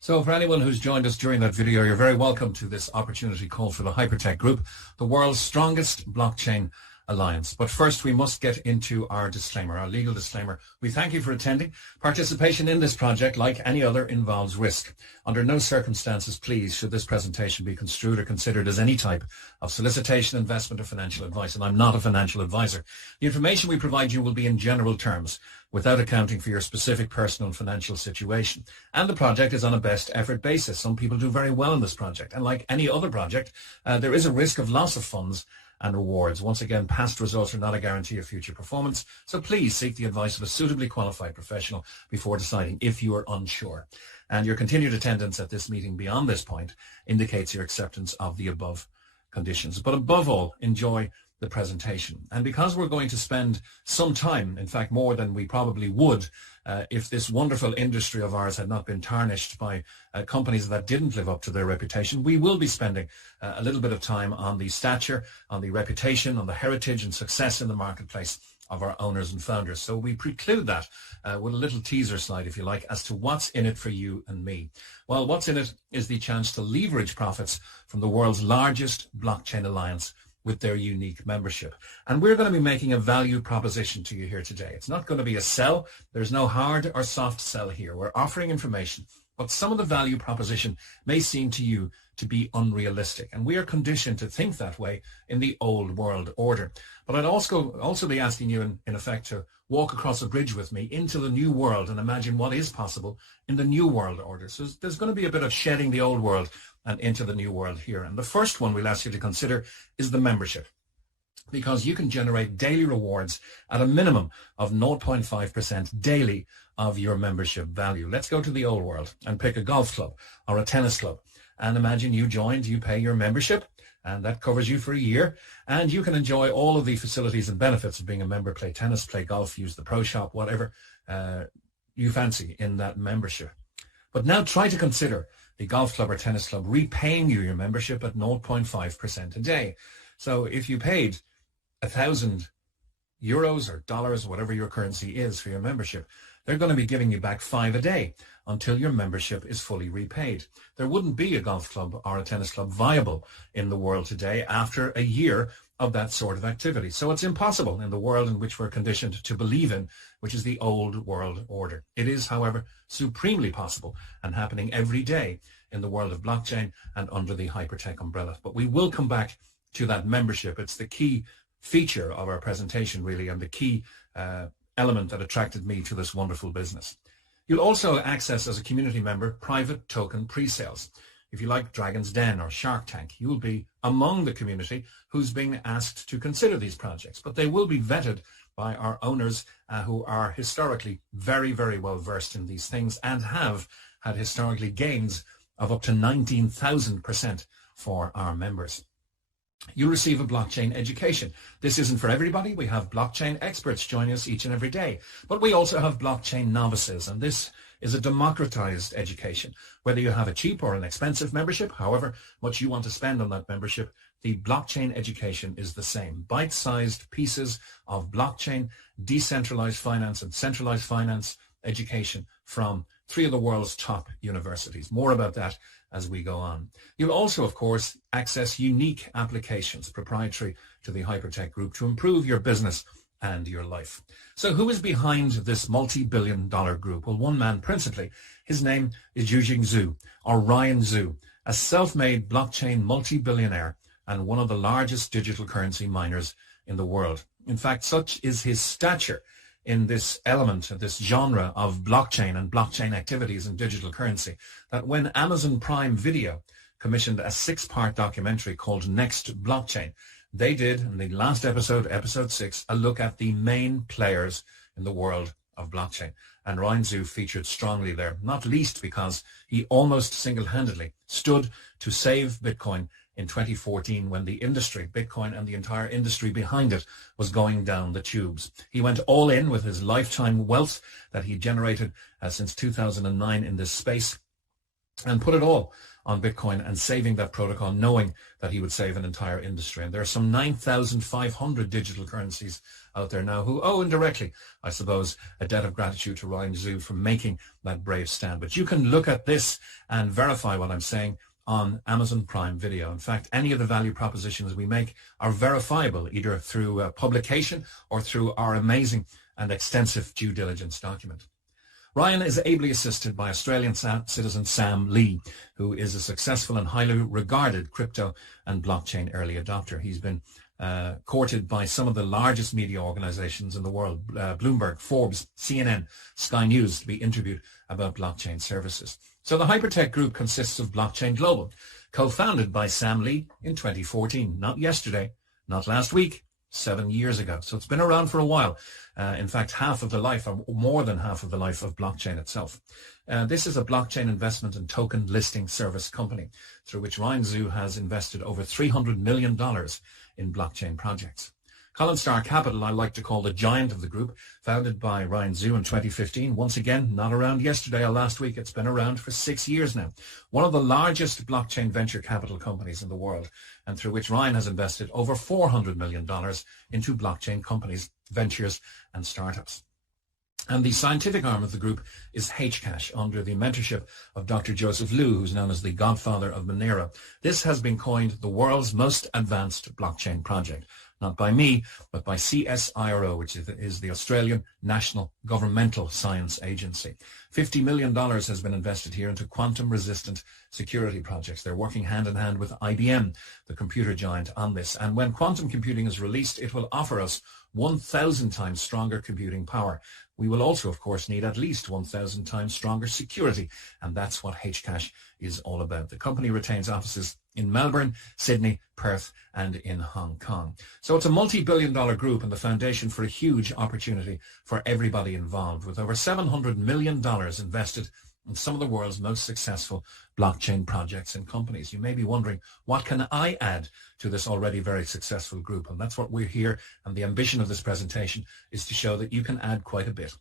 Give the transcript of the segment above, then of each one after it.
So for anyone who's joined us during that video, you're very welcome to this opportunity call for the Hypertech Group, the world's strongest blockchain alliance. But first, we must get into our disclaimer, our legal disclaimer. We thank you for attending. Participation in this project, like any other, involves risk. Under no circumstances, please, should this presentation be construed or considered as any type of solicitation, investment, or financial advice. And I'm not a financial advisor. The information we provide you will be in general terms, without accounting for your specific personal and financial situation. And the project is on a best effort basis. Some people do very well in this project. And like any other project, there is a risk of loss of funds and rewards. Once again, past results are not a guarantee of future performance. So please seek the advice of a suitably qualified professional before deciding if you are unsure. And your continued attendance at this meeting beyond this point indicates your acceptance of the above conditions. But above all, enjoy the presentation. And because we're going to spend some time, in fact more than we probably would if this wonderful industry of ours had not been tarnished by companies that didn't live up to their reputation, we will be spending a little bit of time on the stature, on the reputation, on the heritage and success in the marketplace of our owners and founders. So we preclude that with a little teaser slide, if you like, as to what's in it for you and me. Well, what's in it is the chance to leverage profits from the world's largest blockchain alliance with their unique membership. And we're going to be making a value proposition to you here today. It's not going to be a sell. There's no hard or soft sell here. We're offering information, but some of the value proposition may seem to you to be unrealistic. And we are conditioned to think that way in the old world order. But I'd also be asking you, in effect, to walk across a bridge with me into the new world and imagine what is possible in the new world order. So there's going to be a bit of shedding the old world and into the new world here. And the first one we'll ask you to consider is the membership, because you can generate daily rewards at a minimum of 0.5% daily of your membership value. Let's go to the old world and pick a golf club or a tennis club. And imagine you joined, you pay your membership, and that covers you for a year. And you can enjoy all of the facilities and benefits of being a member, play tennis, play golf, use the pro shop, whatever you fancy in that membership. But now try to consider the golf club or tennis club repaying you your membership at 0.5% a day. So if you paid 1,000 euros or dollars, whatever your currency is for your membership, they're going to be giving you back 5 a day until your membership is fully repaid. There wouldn't be a golf club or a tennis club viable in the world today after a year of that sort of activity. So it's impossible in the world in which we're conditioned to believe in, which is the old world order. It is, however, supremely possible and happening every day in the world of blockchain and under the Hypertech umbrella. But we will come back to that membership. It's the key feature of our presentation, really, and the key element that attracted me to this wonderful business. You'll also access, as a community member, private token pre-sales. If you like Dragon's Den or Shark Tank, you'll be among the community who's being asked to consider these projects. But they will be vetted by our owners who are historically very, very well versed in these things and have had historically gains of up to 19,000% for our members. You receive a blockchain education. This isn't for everybody. We have blockchain experts joining us each and every day, but we also have blockchain novices, and this is a democratized education. Whether you have a cheap or an expensive membership, however much you want to spend on that membership, the blockchain education is the same. Bite-sized pieces of blockchain, decentralized finance and centralized finance education from 3 of the world's top universities. More about that as we go on. You'll also, of course, access unique applications proprietary to the Hypertech Group to improve your business and your life. So who is behind this multi-billion-dollar group? Well, one man principally. His name is Yujing Zhu, or Ryan Zhu, a self-made blockchain multi-billionaire and one of the largest digital currency miners in the world. In fact, such is his stature in this element, this genre of blockchain and blockchain activities and digital currency, that when Amazon Prime Video commissioned a 6-part documentary called Next Blockchain, they did, in the last episode, episode 6, a look at the main players in the world of blockchain. And Ryan Zhu featured strongly there, not least because he almost single-handedly stood to save Bitcoin in 2014 when the industry, Bitcoin and the entire industry behind it, was going down the tubes. He went all in with his lifetime wealth that he generated since 2009 in this space and put it all on Bitcoin and saving that protocol, knowing that he would save an entire industry. And there are some 9,500 digital currencies out there now who owe indirectly, I suppose, a debt of gratitude to Ryan Zhu for making that brave stand. But you can look at this and verify what I'm saying on Amazon Prime Video. In fact, any of the value propositions we make are verifiable either through publication or through our amazing and extensive due diligence document. Ryan is ably assisted by Australian citizen Sam Lee, who is a successful and highly regarded crypto and blockchain early adopter. He's been courted by some of the largest media organizations in the world, Bloomberg, Forbes, CNN, Sky News, to be interviewed about blockchain services. So the Hypertech Group consists of Blockchain Global, co-founded by Sam Lee in 2014, not yesterday, not last week, 7 years ago. So it's been around for a while. In fact, half of the life, or more than half of the life of blockchain itself. This is a blockchain investment and token listing service company through which Ryan Zhu has invested over $300 million in blockchain projects. Colin Star Capital, I like to call the giant of the group, founded by Ryan Zhu in 2015. Once again, not around yesterday or last week. It's been around for 6 years now. One of the largest blockchain venture capital companies in the world, and through which Ryan has invested over $400 million into blockchain companies, ventures, and startups. And the scientific arm of the group is Hcash, under the mentorship of Dr. Joseph Liu, who's known as the godfather of Monero. This has been coined the world's most advanced blockchain project. Not by me, but by CSIRO, which is the Australian National Governmental Science Agency. $50 million has been invested here into quantum-resistant security projects. They're working hand in hand with IBM, the computer giant, on this. And when quantum computing is released, it will offer us 1,000 times stronger computing power. We will also, of course, need at least 1,000 times stronger security, and that's what Hcash is all about. The company retains offices in Melbourne, Sydney, Perth, and in Hong Kong. So it's a multi-billion-dollar group and the foundation for a huge opportunity for everybody involved, with over $700 million invested in some of the world's most successful blockchain projects and companies. You may be wondering, what can I add to this already very successful group? And that's what we're here, and the ambition of this presentation is to show that you can add quite a bit.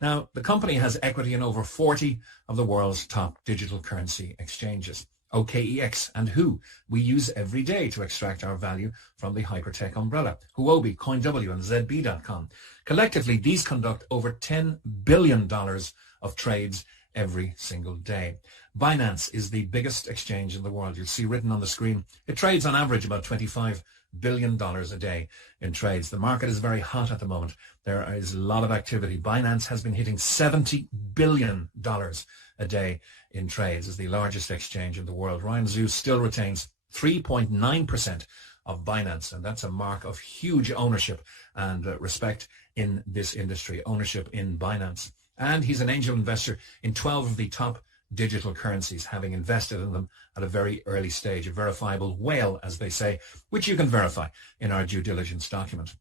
Now, the company has equity in over 40 of the world's top digital currency exchanges. OKEX and Who we use every day to extract our value from the Hypertech umbrella. Huobi, CoinW, and ZB.com. Collectively, these conduct over $10 billion of trades every single day. Binance is the biggest exchange in the world. You'll see written on the screen, it trades on average about $25 billion a day in trades. The market is very hot at the moment. There is a lot of activity. Binance has been hitting $70 billion a day in trades as the largest exchange in the world. Ryan Zhu still retains 3.9% of Binance, and that's a mark of huge ownership and respect in this industry, ownership in Binance. And he's an angel investor in 12 of the top digital currencies, having invested in them at a very early stage, a verifiable whale, as they say, which you can verify in our due diligence document.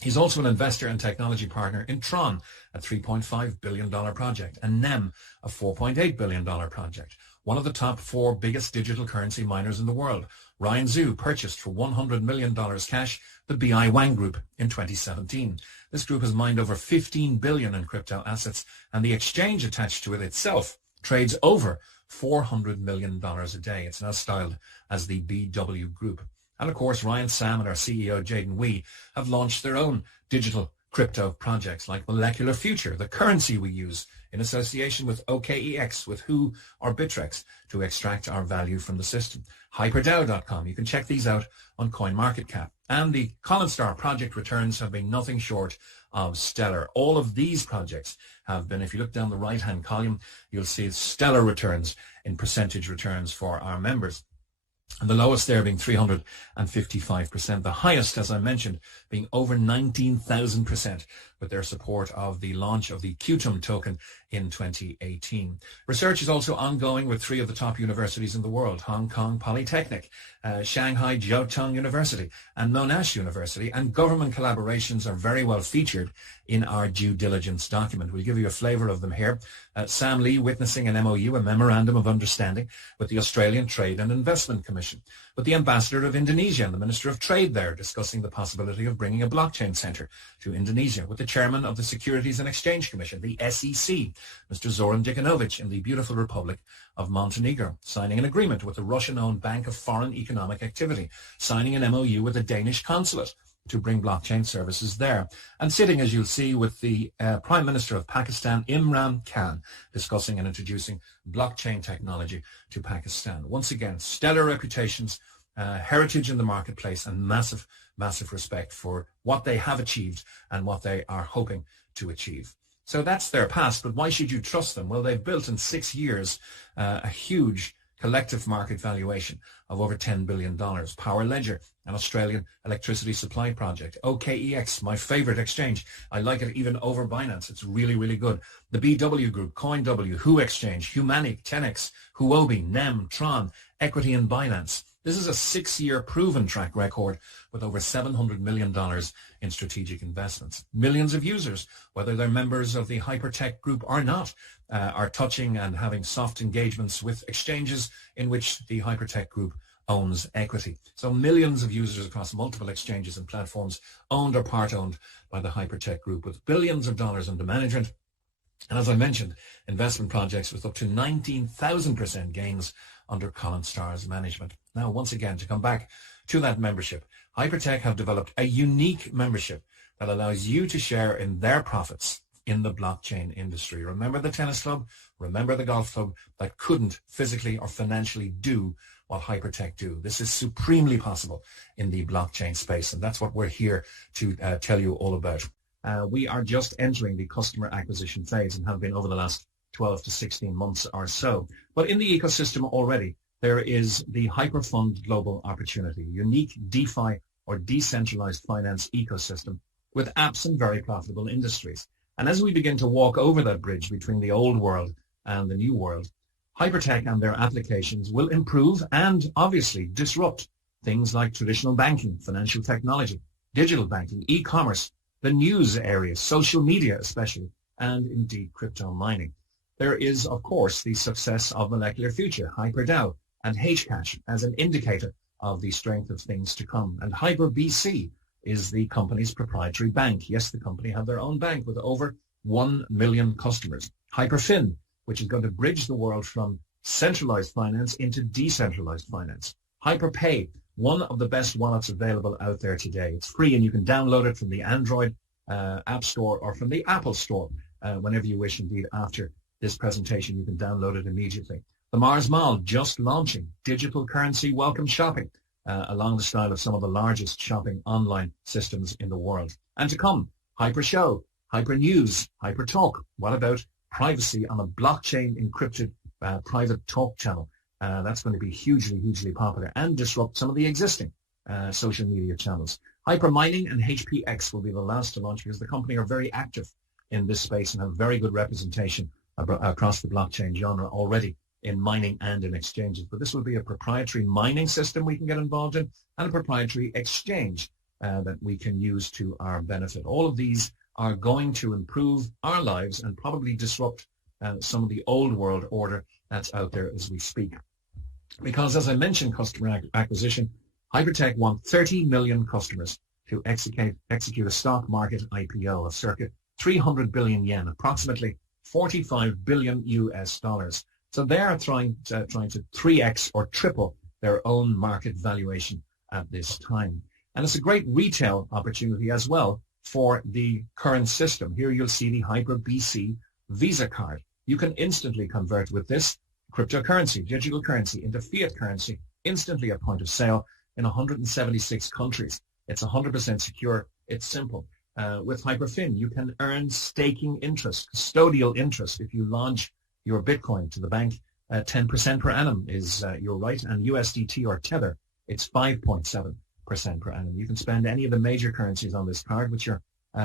He's also an investor and technology partner in Tron, a $3.5 billion project, and NEM, a $4.8 billion project, one of the top 4 biggest digital currency miners in the world. Ryan Zhu purchased for $100 million cash the BI Wang Group in 2017. This group has mined over 15 billion in crypto assets, and the exchange attached to it itself trades over $400 million a day. It's now styled as the BW Group. And of course, Ryan Sam and our CEO, Jaden Wee, have launched their own digital crypto projects like Molecular Future, the currency we use in association with OKEX, with Who or Bittrex, to extract our value from the system. HyperDAO.com. You can check these out on CoinMarketCap. And the Colin Star project returns have been nothing short of stellar. All of these projects have been, if you look down the right-hand column, you'll see stellar returns in percentage returns for our members. And the lowest there being 355%. The highest, as I mentioned, being over 19,000% with their support of the launch of the QTUM token in 2018. Research is also ongoing with 3 of the top universities in the world: Hong Kong Polytechnic, Shanghai Jiaotong University, and Monash University, and government collaborations are very well featured in our due diligence document. We'll give you a flavor of them here. Sam Lee witnessing an MOU, a Memorandum of Understanding, with the Australian Trade and Investment Commission, with the Ambassador of Indonesia and the Minister of Trade there discussing the possibility of bringing a blockchain centre to Indonesia, with the Chairman of the Securities and Exchange Commission, the SEC, Mr. Zoran Djikanovic in the beautiful Republic of Montenegro, signing an agreement with the Russian-owned Bank of Foreign Economic Activity, signing an MOU with the Danish Consulate to bring blockchain services there, and sitting, as you'll see, with the Prime Minister of Pakistan, Imran Khan, discussing and introducing blockchain technology to Pakistan. Once again, stellar reputations, heritage in the marketplace, and massive, massive respect for what they have achieved and what they are hoping to achieve. So that's their past, but why should you trust them? Well, they've built in 6 years a huge collective market valuation of over $10 billion. Power Ledger, an Australian electricity supply project. OKEX, my favorite exchange. I like it even over Binance. It's really, really good. The BW Group, CoinW, Who Exchange, Humanic, Tenex, Huobi, NEM, Tron, Equity and Binance. This is a 6-year proven track record with over $700 million in strategic investments. Millions of users, whether they're members of the HyperTech Group or not, are touching and having soft engagements with exchanges in which the HyperTech Group owns equity. So millions of users across multiple exchanges and platforms owned or part-owned by the HyperTech Group, with billions of dollars under management. And as I mentioned, investment projects with up to 19,000% gains under Colin Starr's management. Now, once again, to come back to that membership, HyperTech have developed a unique membership that allows you to share in their profits in the blockchain industry. Remember the tennis club, remember the golf club that couldn't physically or financially do what HyperTech do. This is supremely possible in the blockchain space, and that's what we're here to tell you all about. We are just entering the customer acquisition phase and have been over the last 12 to 16 months or so. But in the ecosystem already, there is the HyperFund Global Opportunity, unique DeFi or decentralized finance ecosystem with apps and very profitable industries. And as we begin to walk over that bridge between the old world and the new world, HyperTech and their applications will improve and obviously disrupt things like traditional banking, financial technology, digital banking, e-commerce, the news area, social media especially, and indeed crypto mining. There is, of course, the success of Molecular Future, HyperDAO, and Hcash as an indicator of the strength of things to come. And HyperBC is the company's proprietary bank. Yes, the company have their own bank with over 1 million customers. HyperFin, which is going to bridge the world from centralized finance into decentralized finance. HyperPay, one of the best wallets available out there today. It's free and you can download it from the Android App Store or from the Apple Store whenever you wish. Indeed, after this presentation, you can download it immediately. The Mars Mall just launching digital currency welcome shopping along the style of some of the largest shopping online systems in the world. And to come, Hyper Show, Hyper News, Hyper Talk. What about privacy on a blockchain encrypted private talk channel? That's going to be hugely, hugely popular and disrupt some of the existing social media channels. Hyper Mining and HPX will be the last to launch because the company are very active in this space and have very good representation across the blockchain genre already in mining and in exchanges. But this will be a proprietary mining system we can get involved in and a proprietary exchange that we can use to our benefit. All of these are going to improve our lives and probably disrupt some of the old world order that's out there as we speak. Because as I mentioned, customer acquisition, HyperTech want 30 million customers to execute a stock market IPO of circa 300 billion yen, approximately 45 billion US dollars. So they are trying to 3x or triple their own market valuation at this time. And it's a great retail opportunity as well for the current system. Here you'll see the HyperBC Visa card. You can instantly convert with this cryptocurrency, digital currency, into fiat currency instantly at point of sale in 176 countries. It's 100% secure. It's simple. With HyperFin, you can earn staking interest, custodial interest if you launch your Bitcoin to the bank. 10% per annum is your right, and USDT or Tether, it's 5.7% per annum. You can spend any of the major currencies on this card with your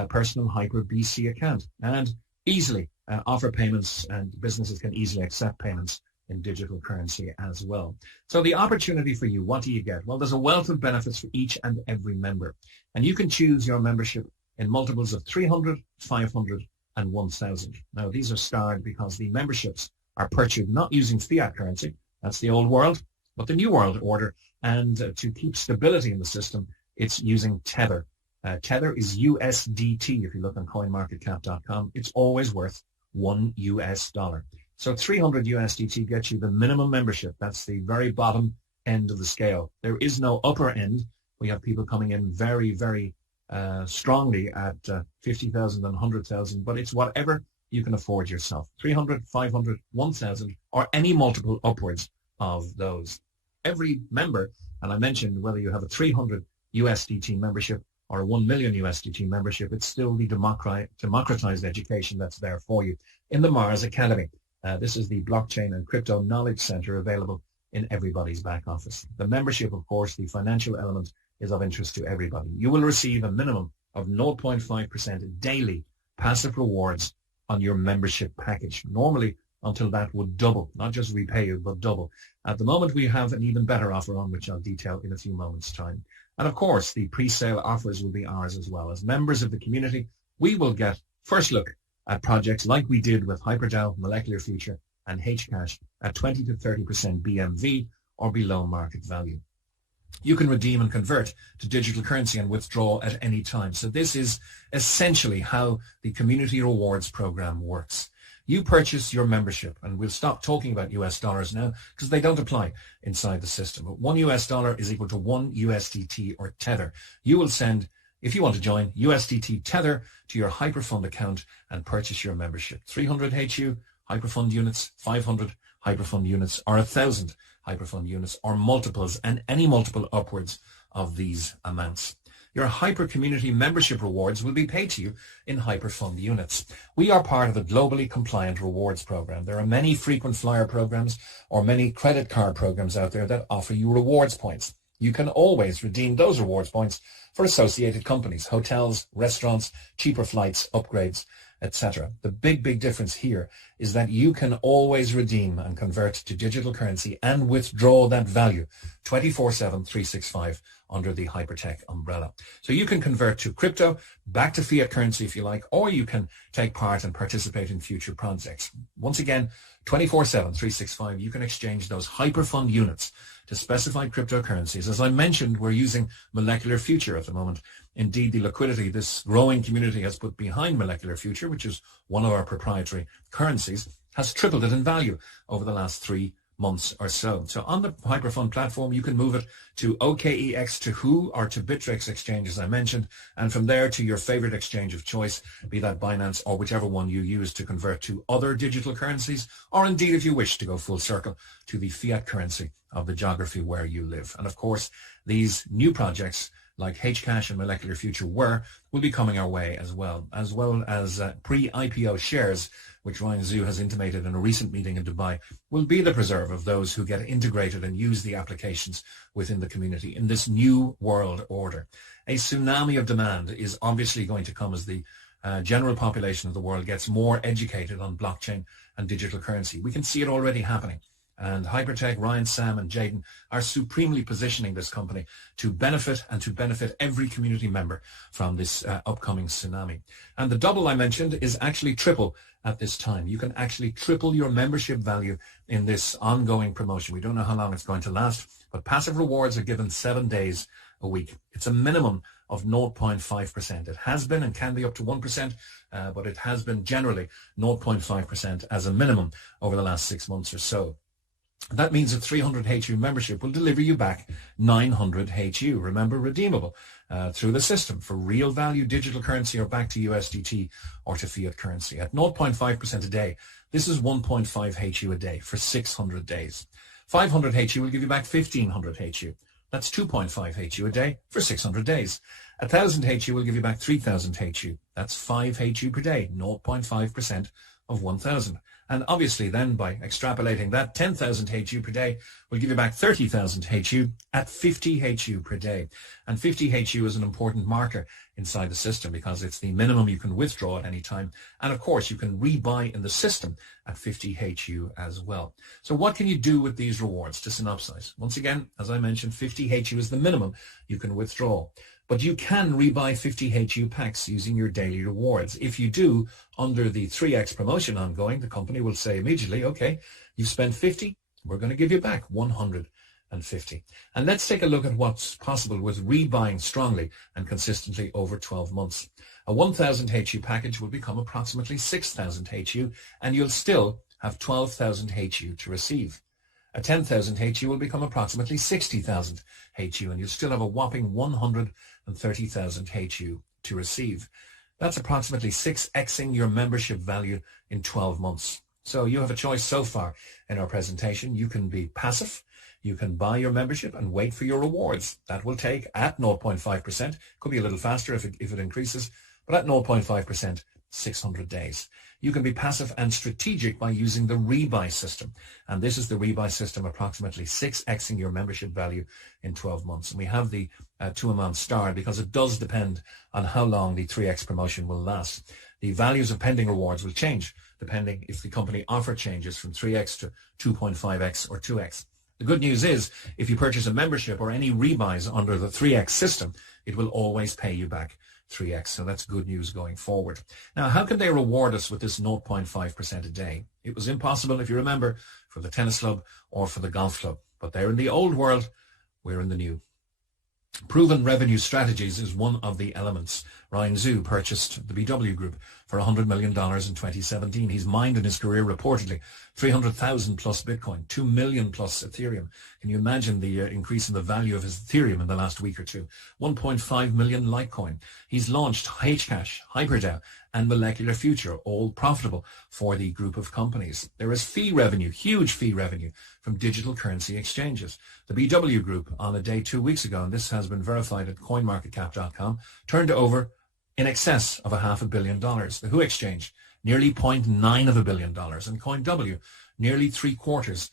personal HyperBC account and easily offer payments, and businesses can easily accept payments in digital currency as well. So the opportunity for you, what do you get? Well, there's a wealth of benefits for each and every member, and you can choose your membership in multiples of 300, 500, and 1,000. Now, these are starred because the memberships are purchased not using fiat currency, that's the old world, but the new world order, and to keep stability in the system, it's using Tether. Tether is USDT. If you look on coinmarketcap.com, it's always worth $1. So 300 USDT gets you the minimum membership. That's the very bottom end of the scale. There is no upper end. We have people coming in very, very strongly at 50,000 and 100,000, but it's whatever you can afford yourself. 300, 500, 1,000, or any multiple upwards of those. Every member, and I mentioned whether you have a 300 USDT membership or a 1 million USDT membership, it's still the democratized education that's there for you in the Mars Academy. This is the Blockchain and Crypto Knowledge Center available in everybody's back office. The membership, of course, the financial element is of interest to everybody. You will receive a minimum of 0.5% daily passive rewards on your membership package. Normally, until that would double, not just repay you, but double. At the moment, we have an even better offer on, which I'll detail in a few moments' time. And of course, the pre-sale offers will be ours as well. As members of the community, we will get first look at projects like we did with HyperDAO, Molecular Future, and Hcash at 20 to 30% BMV or below market value. You can redeem and convert to digital currency and withdraw at any time. So this is essentially how the Community Rewards program works. You purchase your membership, and we'll stop talking about US dollars now because they don't apply inside the system. But $1 US is equal to 1 USDT or Tether. You will send, if you want to join, USDT Tether to your HyperFund account and purchase your membership. 300 HU HyperFund units, 500 HyperFund units, or 1,000 HyperFund units, or multiples, and any multiple upwards of these amounts. Your Hyper Community membership rewards will be paid to you in HyperFund units. We are part of a globally compliant rewards program. There are many frequent flyer programs or many credit card programs out there that offer you rewards points. You can always redeem those rewards points for associated companies, hotels, restaurants, cheaper flights, upgrades, etc. The big difference here is that you can always redeem and convert to digital currency and withdraw that value 24/7, 365 under the Hypertech umbrella. So you can convert to crypto, back to fiat currency if you like, or you can take part and participate in future projects. Once again, 24/7, 365, you can exchange those HyperFund units to specified cryptocurrencies. As I mentioned, we're using Molecular Future at the moment. Indeed, the liquidity this growing community has put behind Molecular Future, which is one of our proprietary currencies, has tripled it in value over the last 3 months or so. So on the HyperFund platform, you can move it to OKEX, to Who, or to Bittrex exchange, as I mentioned, and from there to your favorite exchange of choice, be that Binance or whichever one you use to convert to other digital currencies, or indeed, if you wish, to go full circle to the fiat currency of the geography where you live. And of course, these new projects like Hcash and Molecular Future will be coming our way as well as pre-IPO shares, which Ryan Zhu has intimated in a recent meeting in Dubai, will be the preserve of those who get integrated and use the applications within the community in this new world order. A tsunami of demand is obviously going to come as the general population of the world gets more educated on blockchain and digital currency. We can see it already happening. And Hypertech, Ryan, Sam, and Jaden are supremely positioning this company to benefit every community member from this upcoming tsunami. And the double I mentioned is actually triple at this time. You can actually triple your membership value in this ongoing promotion. We don't know how long it's going to last, but passive rewards are given 7 days a week. It's a minimum of 0.5%. It has been and can be up to 1%, but it has been generally 0.5% as a minimum over the last 6 months or so. That means a 300 HU membership will deliver you back 900 HU. Remember, redeemable through the system for real value digital currency or back to USDT or to fiat currency. At 0.5% a day, this is 1.5 HU a day for 600 days. 500 HU will give you back 1,500 HU. That's 2.5 HU a day for 600 days. 1,000 HU will give you back 3,000 HU. That's 5 HU per day, 0.5% of 1,000. And obviously then by extrapolating that, 10,000 HU per day will give you back 30,000 HU at 50 HU per day. And 50 HU is an important marker inside the system because it's the minimum you can withdraw at any time. And of course, you can rebuy in the system at 50 HU as well. So what can you do with these rewards? To synopsize, once again, as I mentioned, 50 HU is the minimum you can withdraw. But you can rebuy 50 HU packs using your daily rewards. If you do, under the 3x promotion ongoing, the company will say immediately, okay, you've spent 50, we're going to give you back 150. And let's take a look at what's possible with rebuying strongly and consistently over 12 months. A 1,000 HU package will become approximately 6,000 HU, and you'll still have 12,000 HU to receive. A 10,000 HU will become approximately 60,000 HU, and you'll still have a whopping 130,000 HU to receive. That's approximately 6xing your membership value in 12 months. So you have a choice so far in our presentation. You can be passive. You can buy your membership and wait for your rewards. That will take at 0.5%. Could be a little faster if it increases, but at 0.5%, 600 days. You can be passive and strategic by using the rebuy system. And this is the rebuy system, approximately 6xing your membership value in 12 months. And we have the 2-amount star because it does depend on how long the 3x promotion will last. The values of pending rewards will change depending if the company offer changes from 3x to 2.5x or 2x. The good news is if you purchase a membership or any rebuys under the 3x system, it will always pay you back 3x. So that's good news going forward. Now, how can they reward us with this 0.5% a day? It was impossible, if you remember, for the tennis club or for the golf club. But they're in the old world, we're in the new. Proven revenue strategies is one of the elements. Ryan Zhu purchased the BW Group for $100 million in 2017. He's mined in his career reportedly 300,000 plus Bitcoin, 2 million plus Ethereum. Can you imagine the increase in the value of his Ethereum in the last week or two? 1.5 million Litecoin. He's launched Hcash, HyperDAO, and Molecular Future, all profitable for the group of companies. There is fee revenue, huge fee revenue from digital currency exchanges. The BW Group on a day 2 weeks ago, and this has been verified at coinmarketcap.com, turned over in excess of $500 million. The Who Exchange, nearly $0.9 billion, and CoinW, nearly $750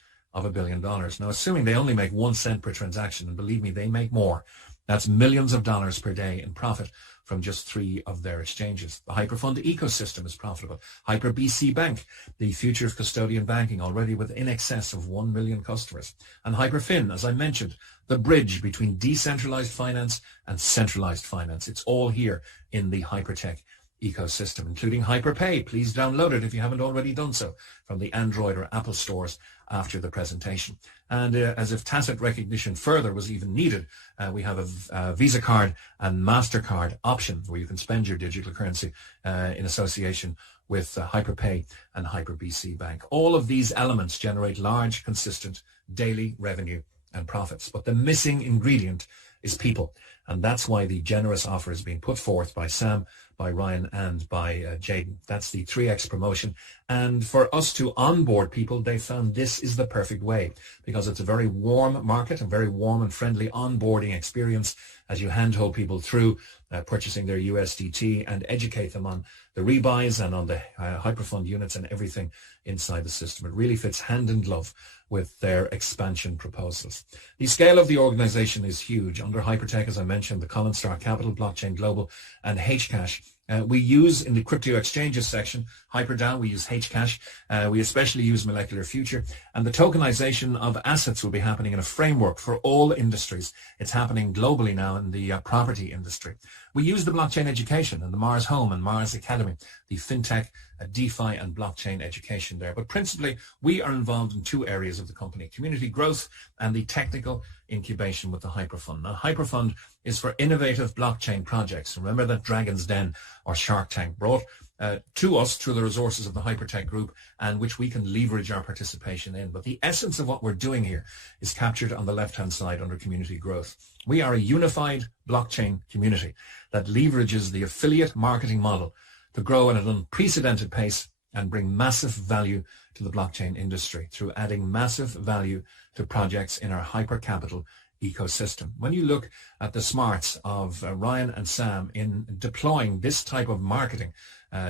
million. Now, assuming they only make 1 cent per transaction, and believe me, they make more, that's millions of dollars per day in profit from just 3 of their exchanges. The HyperFund ecosystem is profitable. HyperBC Bank, the future of custodian banking, already with in excess of 1 million customers. And HyperFin, as I mentioned, the bridge between decentralized finance and centralized finance. It's all here in the Hypertech ecosystem, including HyperPay. Please download it if you haven't already done so from the Android or Apple stores after the presentation. And as if tacit recognition further was even needed, we have a Visa card and MasterCard option where you can spend your digital currency in association with HyperPay and HyperBC Bank. All of these elements generate large, consistent daily revenue and profits. But the missing ingredient is people. And that's why the generous offer is being put forth by Sam, by Ryan, and by Jaden. That's the 3x promotion. And for us to onboard people, they found this is the perfect way because it's a very warm market, a very warm and friendly onboarding experience as you handhold people through purchasing their USDT and educate them on the rebuys and on the HyperFund units and everything inside the system. It really fits hand in glove with their expansion proposals. The scale of the organization is huge. Under Hypertech, as I mentioned, the Common Star Capital, Blockchain Global, and Hcash. We use in the crypto exchanges section, HyperDAO, we use Hcash, we especially use Molecular Future, and the tokenization of assets will be happening in a framework for all industries. It's happening globally now in the property industry. We use the blockchain education and the Mars Home and Mars Academy, the fintech, DeFi and blockchain education there. But principally, we are involved in 2 areas of the company, community growth and the technical incubation with the HyperFund. Now, HyperFund is for innovative blockchain projects. Remember that Dragon's Den or Shark Tank brought to us through the resources of the Hypertech Group and which we can leverage our participation in. But the essence of what we're doing here is captured on the left-hand side under community growth. We are a unified blockchain community that leverages the affiliate marketing model to grow at an unprecedented pace and bring massive value to the blockchain industry through adding massive value to projects in our hyper capital ecosystem. When you look at the smarts of Ryan and Sam in deploying this type of marketing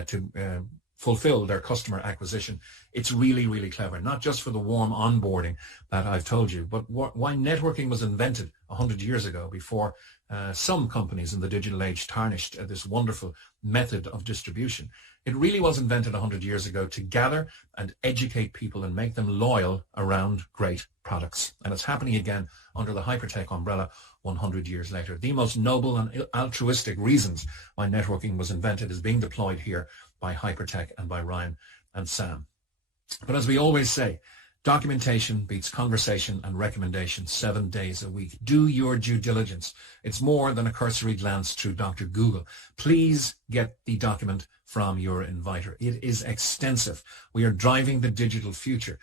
to fulfill their customer acquisition. It's really, really clever, not just for the warm onboarding that I've told you, but why networking was invented 100 years ago before some companies in the digital age tarnished this wonderful method of distribution. It really was invented 100 years ago to gather and educate people and make them loyal around great products. And it's happening again under the Hypertech umbrella 100 years later. The most noble and altruistic reasons why networking was invented is being deployed here by Hypertech and by Ryan and Sam. But as we always say, documentation beats conversation and recommendation 7 days a week. Do your due diligence. It's more than a cursory glance through Dr. Google. Please get the document from your inviter. It is extensive. We are driving the digital future.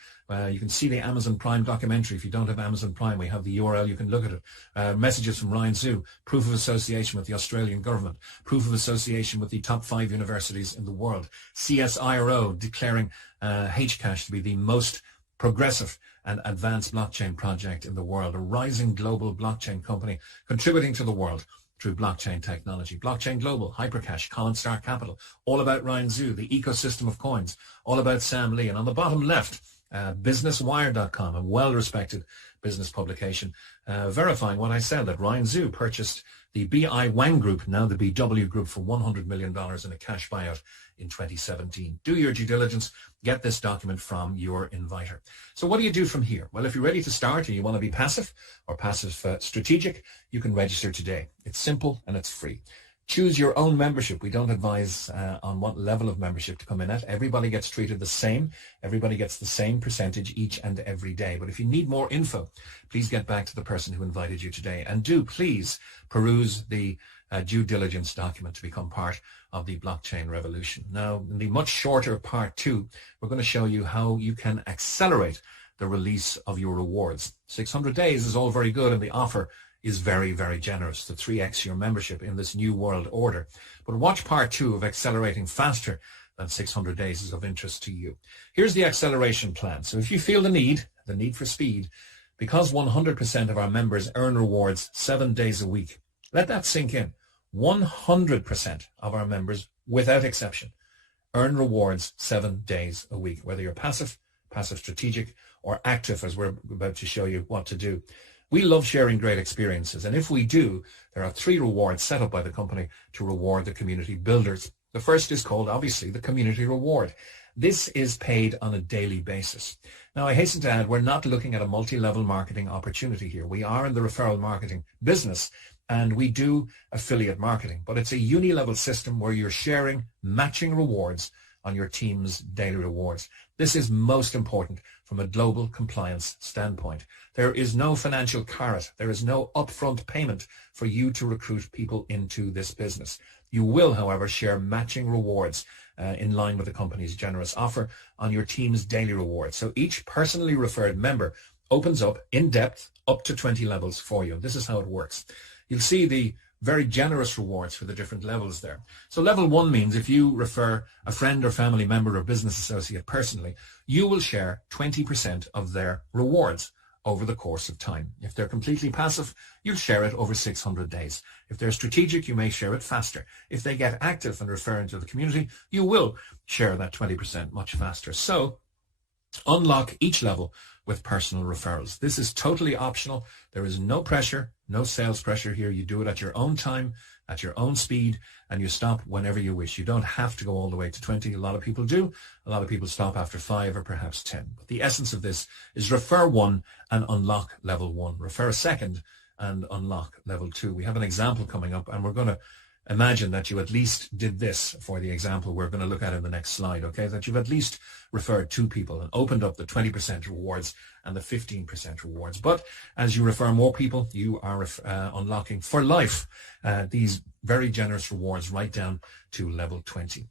You can see the Amazon Prime documentary. If you don't have Amazon Prime, we have the URL. You can look at it. Messages from Ryan Zhu, proof of association with the Australian government, proof of association with the top 5 universities in the world, CSIRO declaring Hcash to be the most progressive and advanced blockchain project in the world, a rising global blockchain company contributing to the world through blockchain technology. Blockchain Global, Hypercash, Colin Star Capital, all about Ryan Zhu, the ecosystem of coins, all about Sam Lee. And on the bottom left, businesswire.com, a well-respected business publication, verifying what I said, that Ryan Zhu purchased the BI Wang Group, now the BW Group, for $100 million in a cash buyout in 2017. Do your due diligence. Get this document from your inviter. So what do you do from here? Well, if you're ready to start and you want to be passive or passive strategic, you can register today. It's simple and it's free. Choose your own membership. We don't advise on what level of membership to come in at. Everybody gets treated the same. Everybody gets the same percentage each and every day. But if you need more info, please get back to the person who invited you today. And do please peruse the due diligence document to become part of the blockchain revolution. Now, in the much shorter part 2, we're going to show you how you can accelerate the release of your rewards. 600 days is all very good, and the offer is very, very generous to 3x your membership in this new world order. But watch part 2 of accelerating faster than 600 days is of interest to you. Here's the acceleration plan. So if you feel the need for speed, because 100% of our members earn rewards 7 days a week, let that sink in. 100% of our members, without exception, earn rewards 7 days a week, whether you're passive strategic, or active, as we're about to show you what to do. We love sharing great experiences, and if we do, there are 3 rewards set up by the company to reward the community builders. The first is called, obviously, the community reward. This is paid on a daily basis. Now, I hasten to add, we're not looking at a multi-level marketing opportunity here. We are in the referral marketing business, and we do affiliate marketing, but it's a uni-level system where you're sharing matching rewards on your team's daily rewards. This is most important from a global compliance standpoint. There is no financial carrot. There is no upfront payment for you to recruit people into this business. You will, however, share matching rewards in line with the company's generous offer on your team's daily rewards. So each personally referred member opens up in depth up to 20 levels for you. This is how it works. You'll see the very generous rewards for the different levels there. So level 1 means if you refer a friend or family member or business associate personally, you will share 20% of their rewards over the course of time. If they're completely passive, you'll share it over 600 days. If they're strategic, you may share it faster. If they get active and refer into the community, you will share that 20% much faster. So unlock each level with personal referrals. This is totally optional. There is no pressure, no sales pressure here. You do it at your own time, at your own speed, and you stop whenever you wish. You don't have to go all the way to 20. A lot of people do. A lot of people stop after 5 or perhaps 10. But the essence of this is refer 1 and unlock level 1. Refer a second and unlock level 2. We have an example coming up, and we're going to imagine that you at least did this for the example we're going to look at in the next slide, okay? That you've at least referred 2 people and opened up the 20% rewards and the 15% rewards. But as you refer more people, you are unlocking for life these very generous rewards right down to level 20.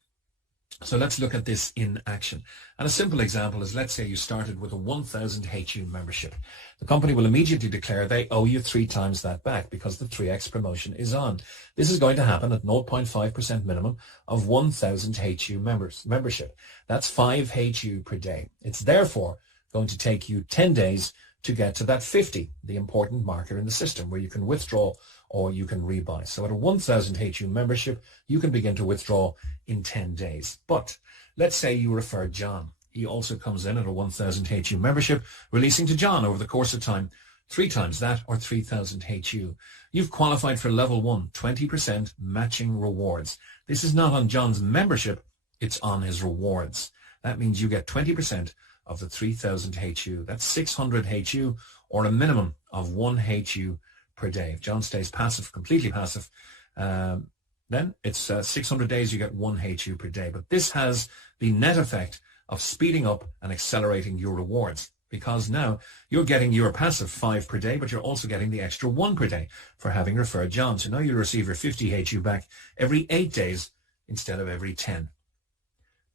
So let's look at this in action. And a simple example is, let's say you started with a 1,000 HU membership. The company will immediately declare they owe you 3 times that back because the 3x promotion is on. This is going to happen at 0.5% minimum of 1,000 HU membership. That's 5 HU per day. It's therefore going to take you 10 days to get to that 50, the important marker in the system where you can withdraw or you can rebuy. So at a 1,000 HU membership, you can begin to withdraw in 10 days. But let's say you referred John. He also comes in at a 1,000 HU membership, releasing to John over the course of time 3 times that, or 3,000 HU. You've qualified for level 1, 20% matching rewards. This is not on John's membership, it's on his rewards. That means you get 20% of the 3,000 HU. That's 600 HU, or a minimum of 1 HU per day. If John stays passive, completely passive, then it's 600 days, you get 1 HU per day. But this has the net effect of speeding up and accelerating your rewards, because now you're getting your passive 5 per day, but you're also getting the extra 1 per day for having referred John. So now you receive your 50 HU back every 8 days instead of every 10.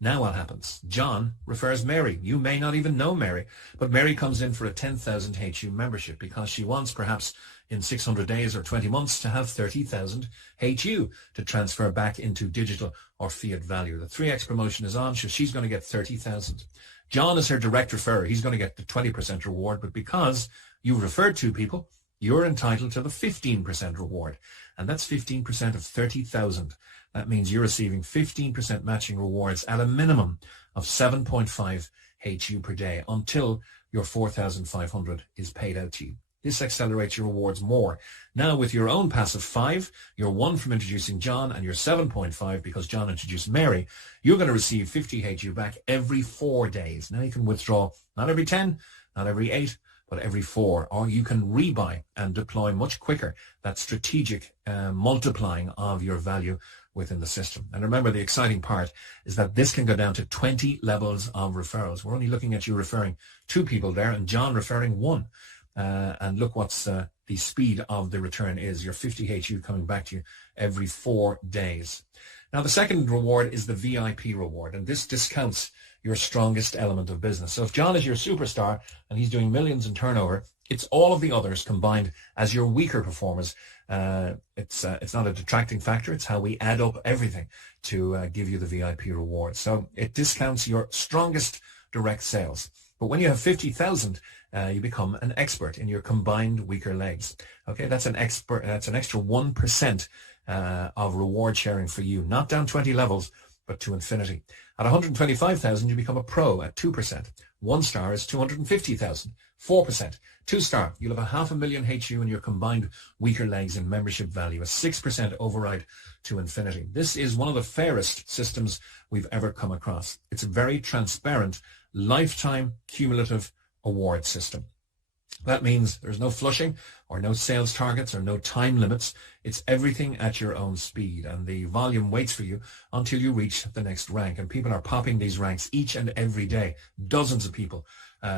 Now what happens? John refers Mary. You may not even know Mary, but Mary comes in for a 10,000 HU membership because she wants, perhaps in 600 days or 20 months, to have 30,000 HU to transfer back into digital or fiat value. The 3x promotion is on, so she's going to get 30,000. John is her direct referrer. He's going to get the 20% reward, but because you referred 2 people, you're entitled to the 15% reward, and that's 15% of 30,000. That means you're receiving 15% matching rewards at a minimum of 7.5 HU per day until your 4,500 is paid out to you. This accelerates your rewards more. Now with your own passive 5, your 1 from introducing John, and your 7.5 because John introduced Mary, you're going to receive 50 HU back every 4 days. Now you can withdraw not every 10, not every 8, but every 4, or you can rebuy and deploy much quicker that strategic multiplying of your value within the system. And remember, the exciting part is that this can go down to 20 levels of referrals. We're only looking at you referring 2 people there and John referring 1. And look what's the speed of the return is. Your 50 HU coming back to you every 4 days. Now, the second reward is the VIP reward, and this discounts your strongest element of business. So if John is your superstar and he's doing millions in turnover, it's all of the others combined as your weaker performers. It's not a detracting factor. It's how we add up everything to give you the VIP reward. So it discounts your strongest direct sales. But when you have 50,000, you become an expert in your combined weaker legs. Okay, that's an extra 1% of reward sharing for you, not down 20 levels, but to infinity. At 125,000, you become a pro at 2%. 1 star is 250,000, 4%. 2 star, you'll have a 500,000 HU in your combined weaker legs in membership value, a 6% override to infinity. This is one of the fairest systems we've ever come across. It's a very transparent, lifetime cumulative award system. That means there's no flushing or no sales targets or no time limits. It's everything at your own speed, and the volume waits for you until you reach the next rank. And people are popping these ranks each and every day, dozens of people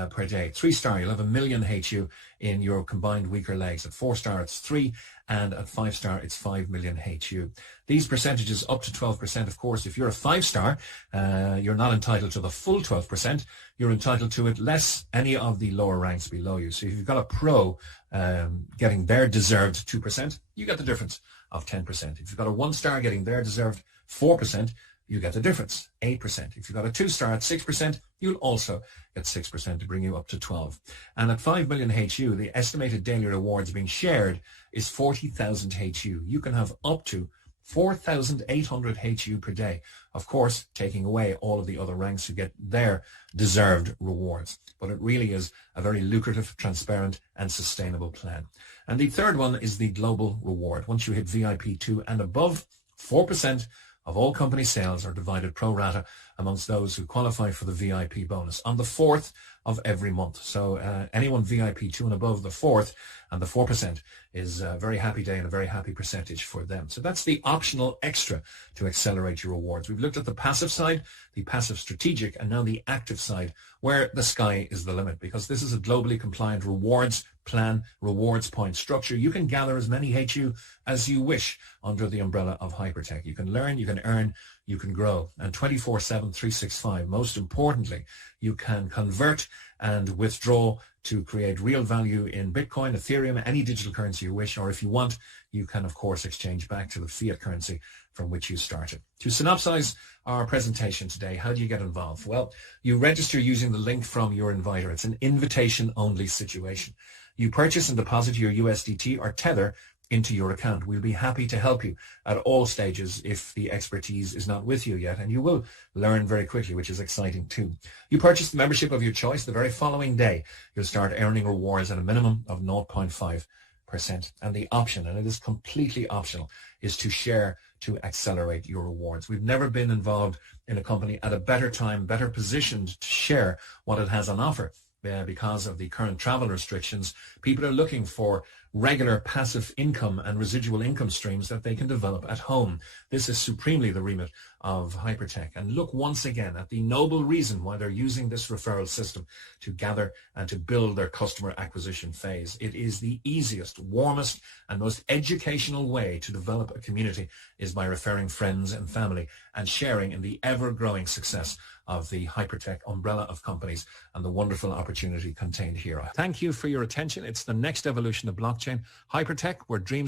per day. 3 star, you'll have 1 million HU in your combined weaker legs. At 4 star, it's 3, and at 5 star, it's 5 million HU. These percentages up to 12%, of course. If you're a 5 star, you're not entitled to the full 12%. You're entitled to it less any of the lower ranks below you. So if you've got a pro getting their deserved 2%, you get the difference of 10%. If you've got a 1 star getting their deserved 4%, you get the difference, 8%. If you've got a 2 star at 6%, you'll also get 6% to bring you up to 12. And at 5 million HU, the estimated daily rewards being shared is 40,000 HU. You can have up to 4,800 HU per day. Of course, taking away all of the other ranks who get their deserved rewards. But it really is a very lucrative, transparent, and sustainable plan. And the third one is the global reward. Once you hit VIP 2 and above, 4% of all company sales are divided pro rata amongst those who qualify for the VIP bonus on the 4th of every month. So anyone VIP 2 and above the 4th and the 4% is a very happy day and a very happy percentage for them. So that's the optional extra to accelerate your rewards. We've looked at the passive side, the passive strategic, and now the active side, where the sky is the limit, because this is a globally compliant rewards plan, rewards point structure. You can gather as many HU as you wish under the umbrella of Hypertech. You can learn, you can earn, you can grow, and 24/7, 365. Most importantly, you can convert and withdraw to create real value in Bitcoin, Ethereum, any digital currency you wish, or if you want, you can, of course, exchange back to the fiat currency from which you started. To synopsize our presentation today, how do you get involved? Well, you register using the link from your inviter. It's an invitation-only situation. You purchase and deposit your USDT or Tether into your account. We'll be happy to help you at all stages if the expertise is not with you yet, and you will learn very quickly, which is exciting too. You purchase the membership of your choice, the very following day you'll start earning rewards at a minimum of 0.5%. And the option, and it is completely optional, is to share to accelerate your rewards. We've never been involved in a company at a better time, better positioned to share what it has on offer. Because of the current travel restrictions, people are looking for regular passive income and residual income streams that they can develop at home. This is supremely the remit of Hypertech. And look once again at the noble reason why they're using this referral system to gather and to build their customer acquisition phase. It is the easiest, warmest, and most educational way to develop a community is by referring friends and family and sharing in the ever-growing success of the Hypertech umbrella of companies and the wonderful opportunity contained here. Thank you for your attention. It's the next evolution of blockchain. Hypertech, where dreams